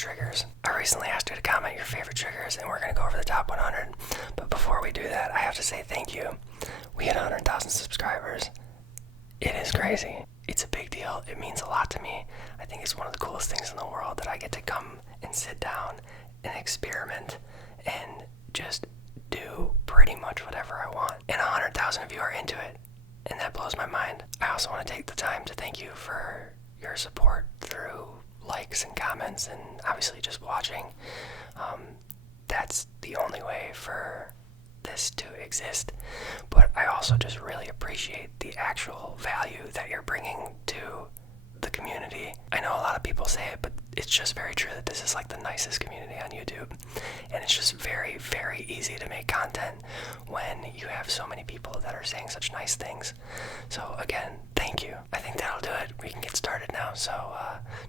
triggers. I recently asked you to comment your favorite triggers, and we're going to go over the top 100. But before we do that, I have to say thank you. We hit 100,000 subscribers. It is crazy. It's a big deal. It means a lot to me. I think it's one of the coolest things in the world that I get to come and sit down and experiment and just do pretty much whatever I want. And 100,000 of you are into it, and that blows my mind. I also want to take the time to thank you for your support through likes and comments and obviously just watching. That's the only way for this to exist. But I also just really appreciate the actual value that you're bringing to the community. I know a lot of people say it, but it's just very true that this is like the nicest community on YouTube, and it's just very, very easy to make content when you have so many people that are saying such nice things. So again, thank you. I think that'll do it. We can get started now, so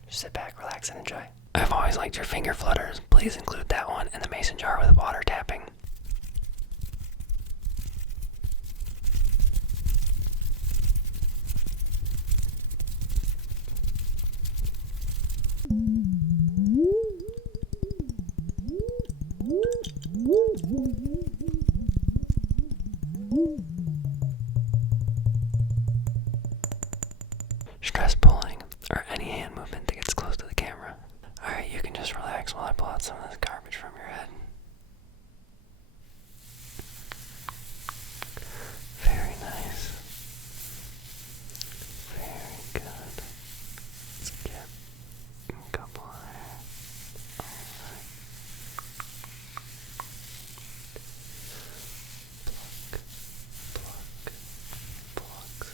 just sit back, relax, and enjoy. I've always liked your finger flutters. Please include that one in the mason jar with water tapping. Stress pulling, or any hand movement that gets close to the camera. Alright, you can just relax while I pull out some of this garbage from your head. Very nice. Very good. Let's get a couple there. Alright. Pluck.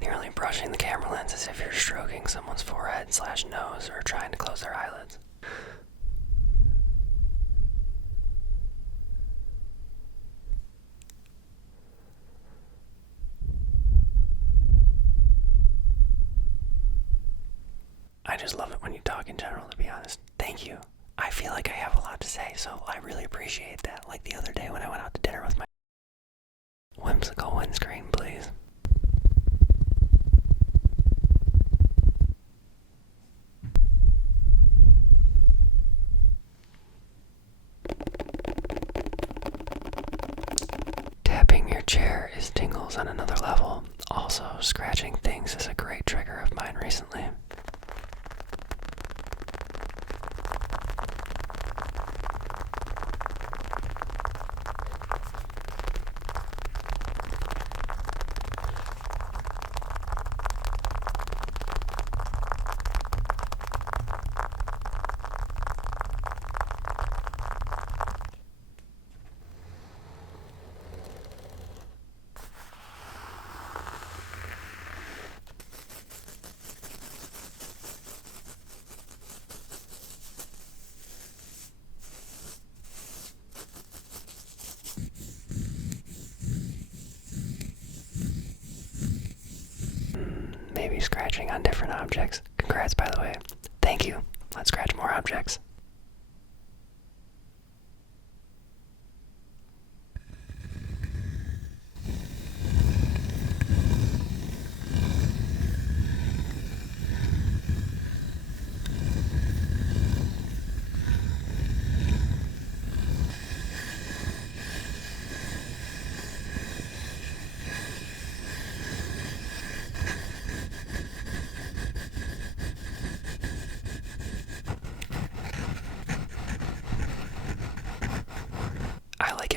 Nearly brushing the camera lens as if you're stroking someone's forehead/nose or trying to close their eyelids. I just love it when you talk in general, to be honest. Thank you. I feel like I have a lot to say, so I really appreciate that. Like the other day when I went out to dinner with my whimsical windscreen, please. Tapping your chair is tingles on another level. Also, scratching things is a great trigger of mine recently. Maybe scratching on different objects. Congrats, by the way. Thank you. Let's scratch more objects.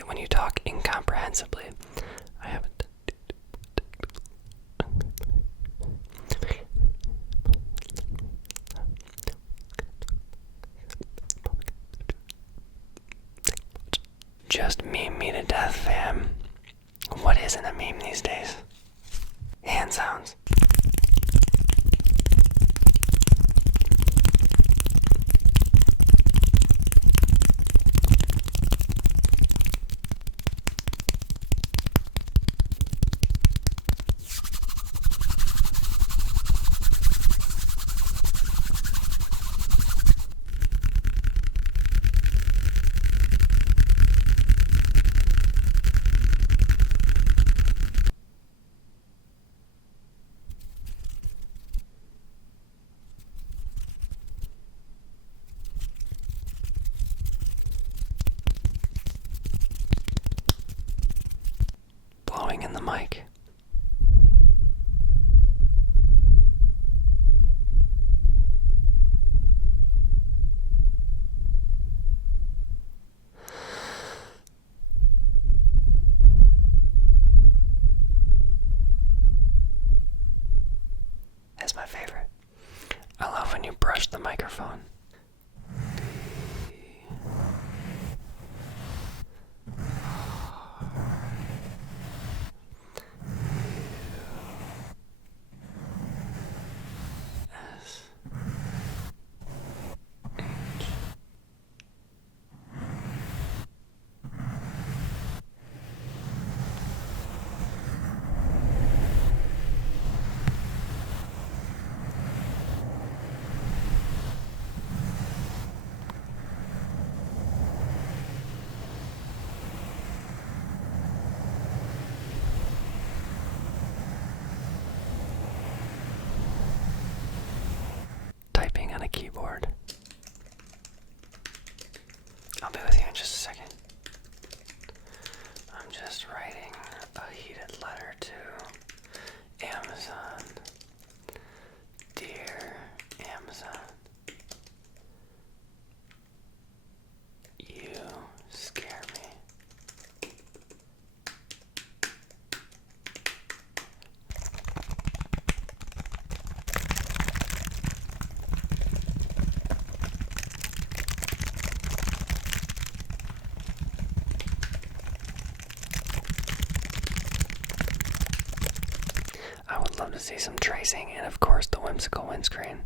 When you talk incomprehensibly. I haven't. Just meme me to death, fam. What isn't a meme these days? Hand sounds. mic. That's my favorite. I love when you brush the microphone. Typing on a keyboard. I'll be with you in just a second. I'm just writing a heated letter to Amazon. Dear Amazon, you scare me. I would love to see some tracing and, of course, the whimsical windscreen.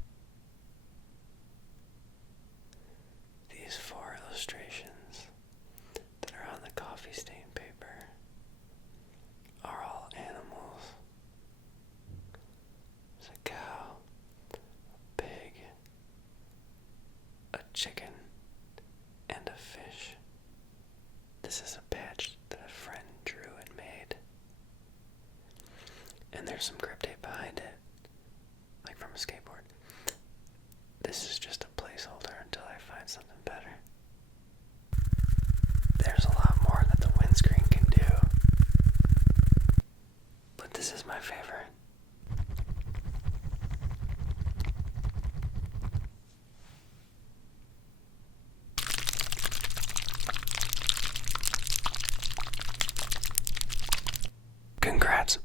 These 4 illustrations that are on the coffee stain paper are all animals. There's a cow, a pig, a chicken, and a fish. This is a patch that a friend drew and made. And there's some grip tape behind it, like from a skateboard. This is just a placeholder until I find something better. There's a lot more that the windscreen can do, but this is my favorite. Congrats.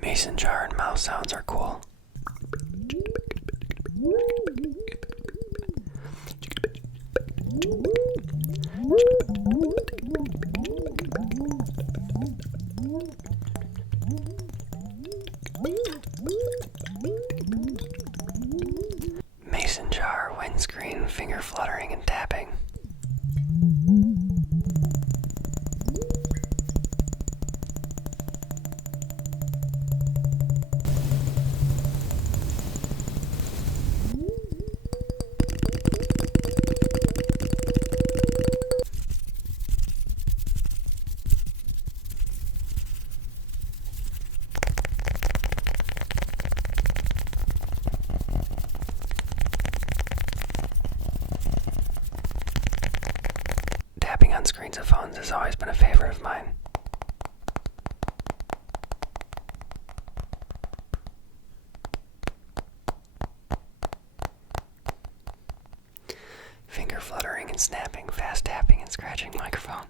Mason jar and mouse sounds are cool. Mason jar, windscreen, finger fluttering and tapping. Tapping on screens of phones has always been a favorite of mine. Finger fluttering and snapping, fast tapping and scratching microphone.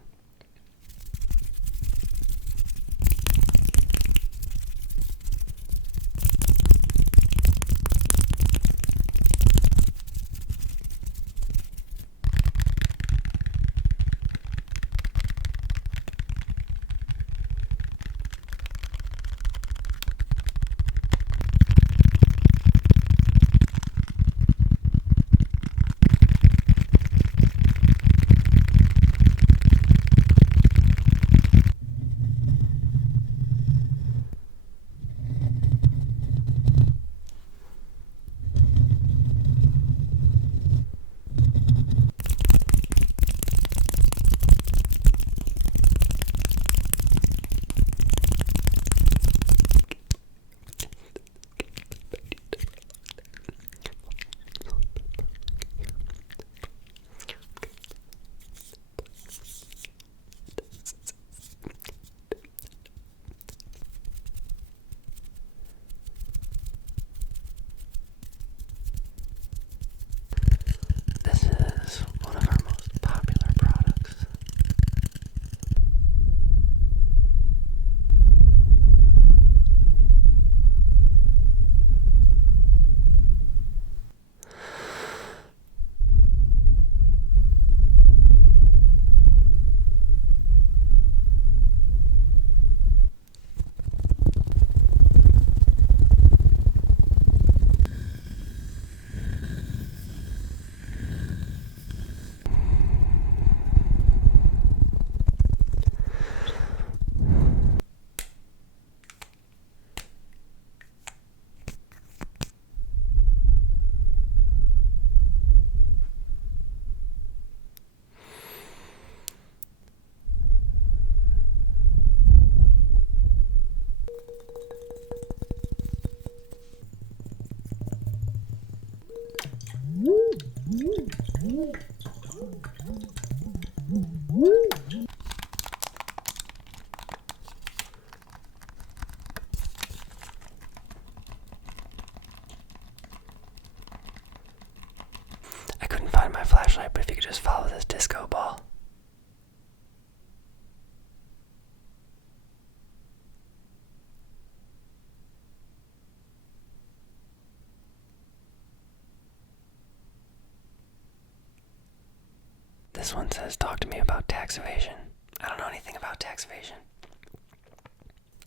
This one says, talk to me about tax evasion. I don't know anything about tax evasion.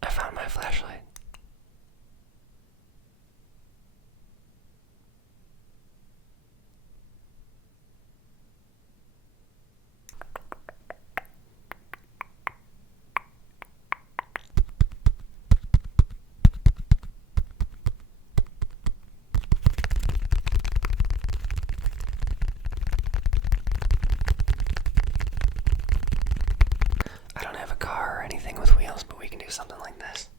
I found my flashlight. I don't have a car or anything with wheels, but we can do something like this.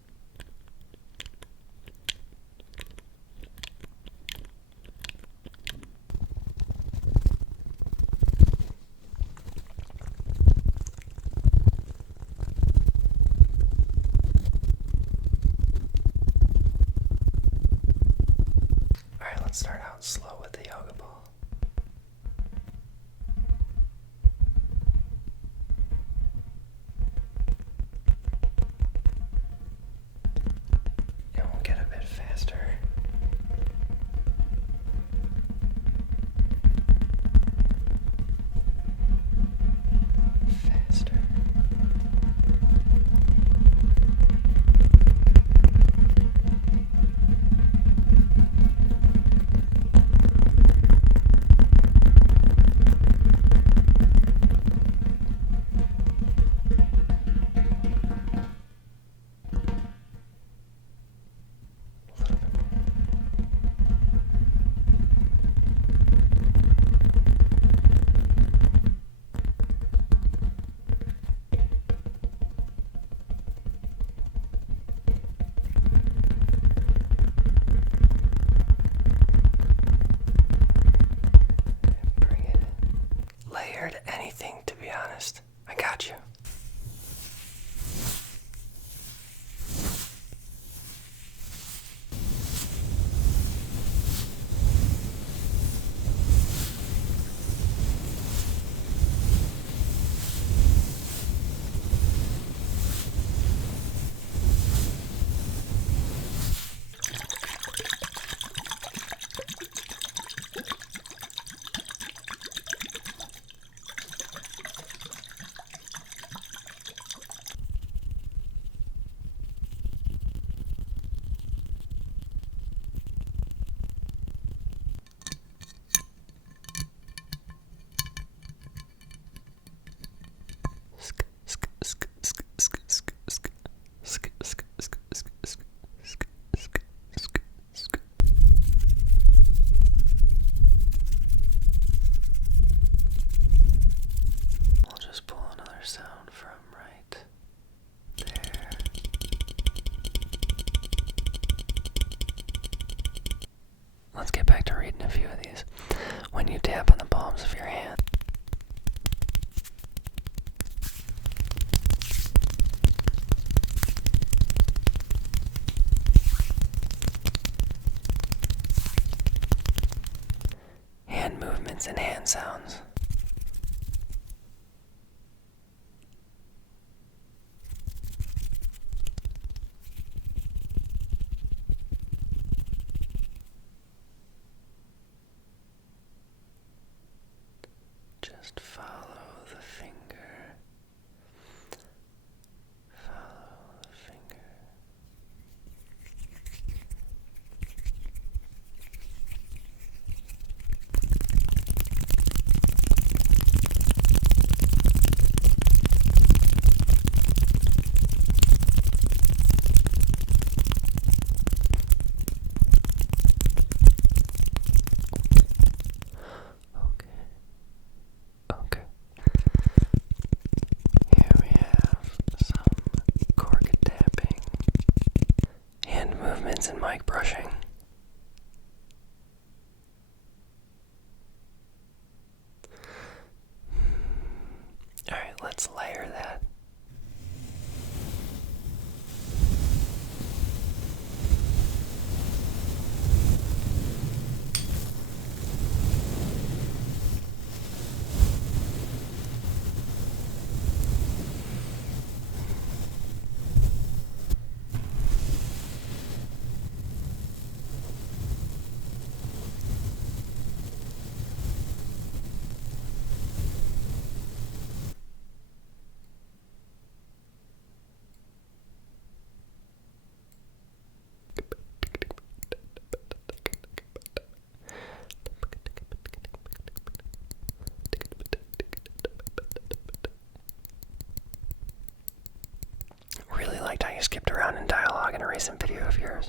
Alright, let's start out slow with the yoga ball. And we'll get a bit faster. Faster. Bring it in. Layered anything, to be honest. I got you. We'll just pull another sound from right there. Let's get back to reading a few of these. When you tap on the palms of your hand, hand movements and hand sounds. Just follow the finger. Follow the finger. Okay. Here we have some cork tapping, hand movements, and mic brushing. Alright, let's layer that. liked how you skipped around in dialogue in a recent video of yours.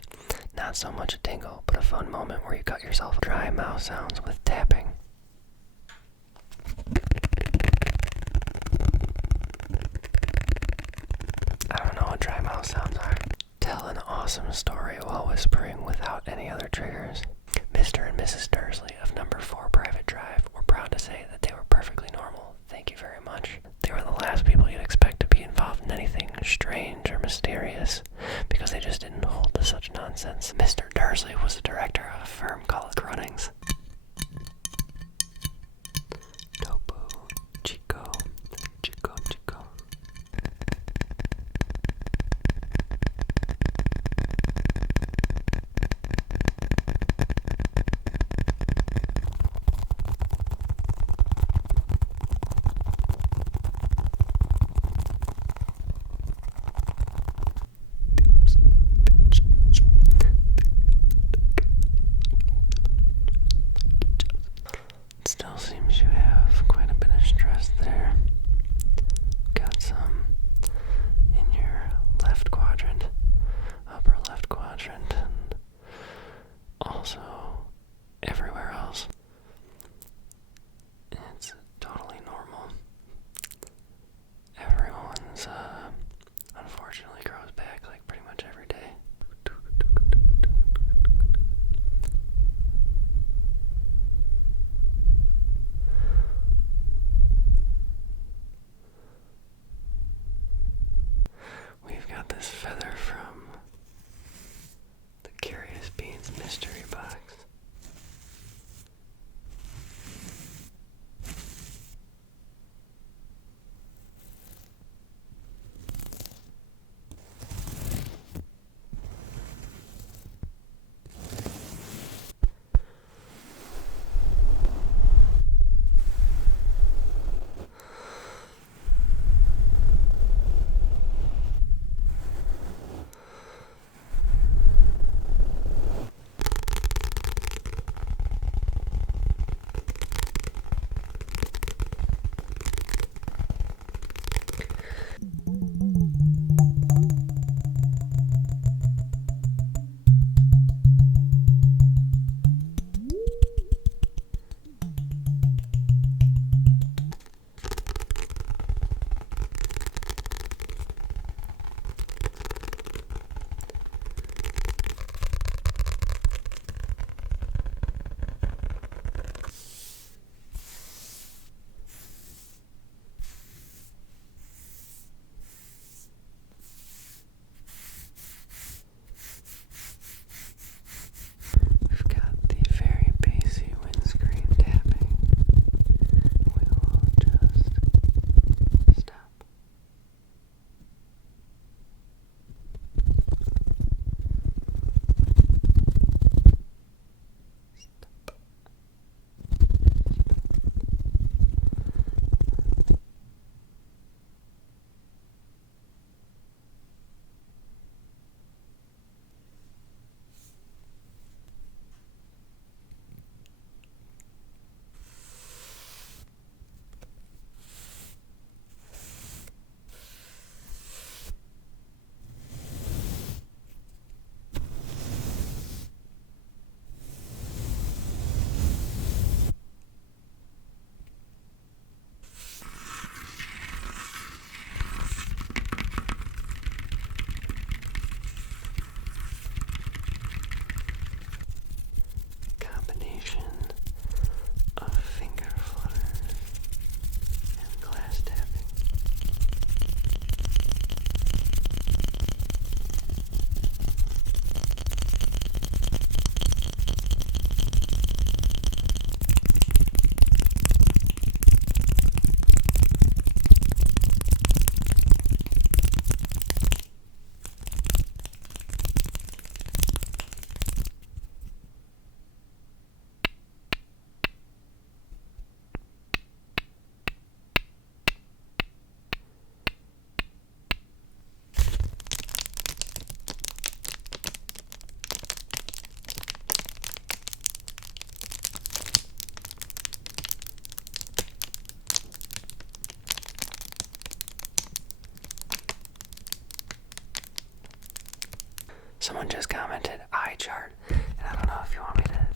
Not so much a tingle, but a fun moment where you cut yourself dry mouth sounds with tapping. I don't know what dry mouth sounds are. Tell an awesome story while whispering without any other triggers. Mr. and Mrs. Dursley of number 4 Private Drive were proud to say that they were perfectly normal. Thank you very much. They were the last people you'd expect to be involved in anything strange or mysterious, because they just didn't hold to such nonsense. Mr. Dursley was the director of a firm called Grunnings. Topo, Chico, Chico, Chico. Someone just commented eye chart, and I don't know if you want me to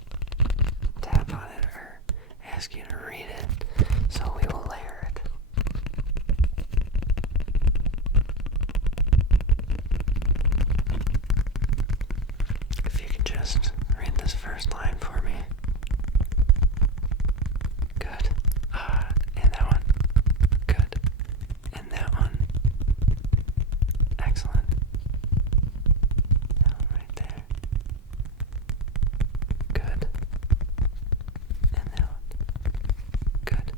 tap on it or ask you to read it, so we will layer it. If you could just read this first line for me. Good. And that one. Good. And that one. Excellent. That one right there. Good. And that one. Good.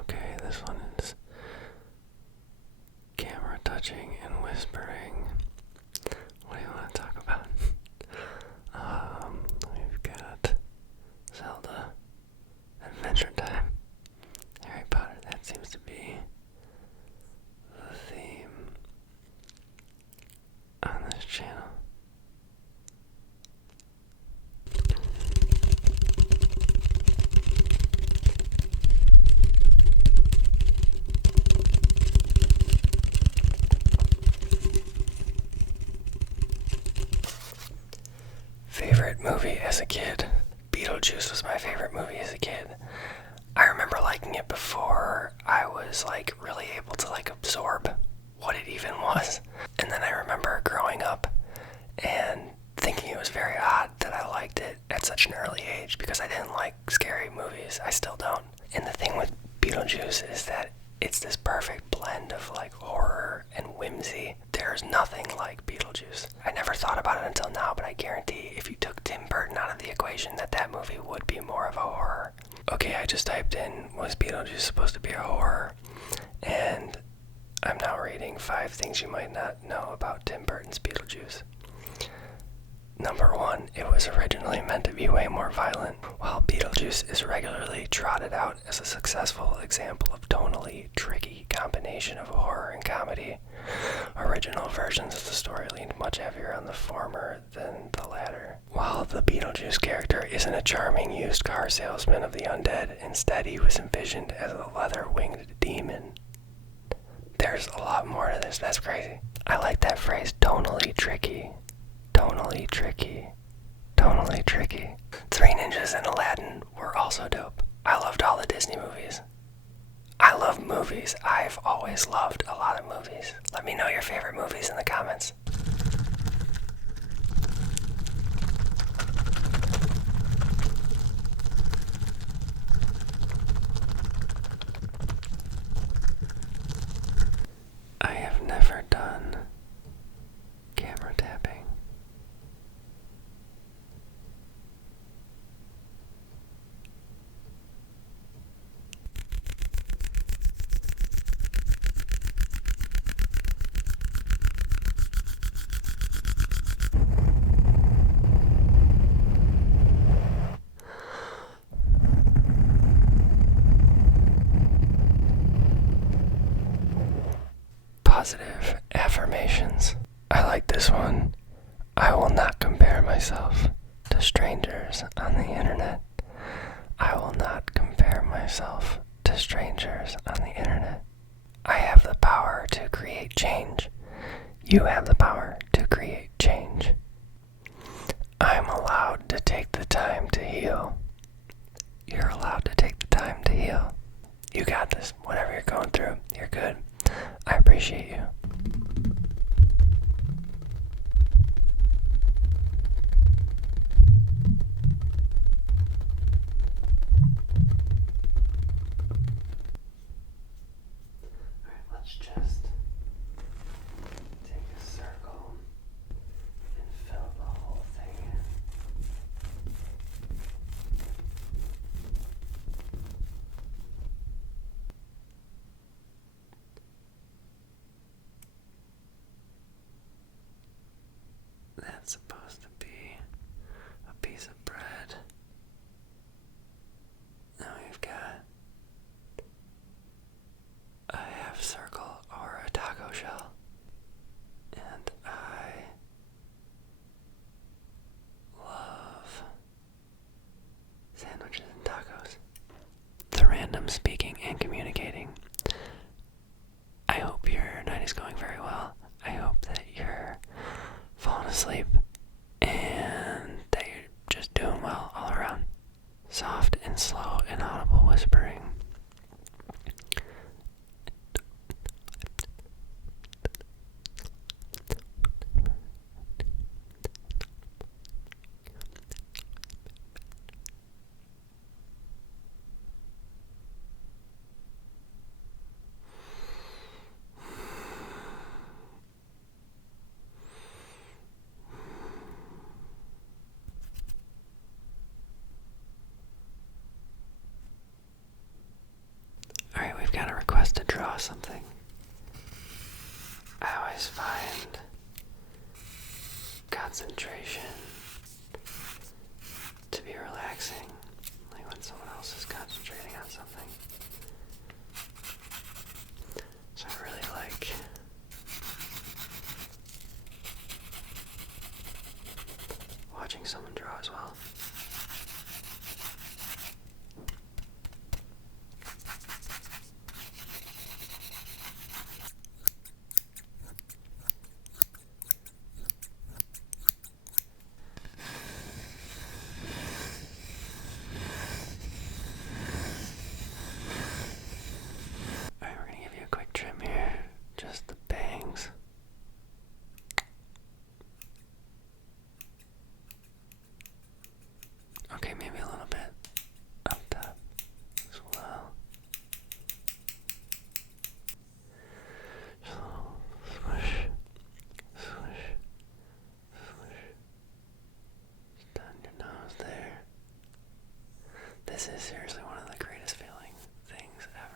Okay, this one is camera touching and whispering. What do you want to talk about? We've got Zelda, Adventure Time, Harry Potter. That seems to be the theme on this channel. Favorite movie as a kid? Beetlejuice was my favorite movie as a kid. I remember liking it before I was like really able to like absorb what it even was. And then I remember growing up and thinking it was very odd that I liked it at such an early age because I didn't like scary movies. I still don't. And the thing with Beetlejuice is that it's this perfect blend of like horror and whimsy. There's nothing like Beetlejuice. I never thought about it until now, but I guarantee if you took Tim Burton out of the equation that movie would be more of a horror. Okay, I just typed in, was Beetlejuice supposed to be a horror? And I'm now reading 5 things you might not know about Tim Burton's Beetlejuice. Number 1, it was originally meant to be way more violent. While Beetlejuice is regularly trotted out as a successful example of tonally tricky combination of horror and comedy, original versions of the story leaned much heavier on the former than the latter. While the Beetlejuice character isn't a charming used car salesman of the undead, instead he was envisioned as a leather-winged demon. There's a lot more to this, that's crazy. I like that phrase, tonally tricky. Tonally tricky. Tonally tricky. 3 Ninjas and Aladdin were also dope. I loved all the Disney movies. I love movies. I've always loved a lot of movies. Let me know your favorite movies in the comments. I have never done camera tapping. Positive affirmations. I like this one. I will not compare myself to strangers on the internet. I will not compare myself to strangers on the internet. I have the power to create change. You have the power to create change. I'm allowed to take the time to heal. You're allowed to take the time to heal. You got this. Whatever you're going through, you're good. I appreciate you. Alright, let's just take a circle and fill the whole thing in. something, I always find concentration to be relaxing, like when someone else is concentrating on something. So I really like watching someone draw as well. Alright, we're gonna give you a quick trim here. Just the bangs. Okay, maybe a little bit up top as well. Just a little swish, swish, swish. Just down your nose there. This is seriously one of the greatest feeling things ever.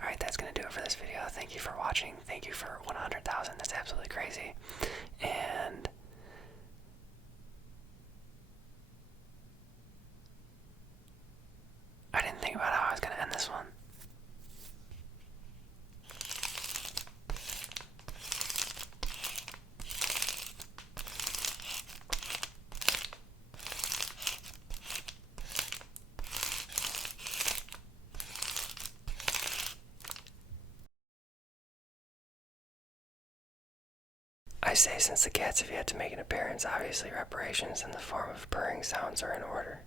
Alright, that's going to do it for this video. Thank you for watching. Thank you for 100,000. That's absolutely crazy. And I didn't think about how I was going to end this one. I say since the cats have yet to make an appearance, obviously reparations in the form of purring sounds are in order.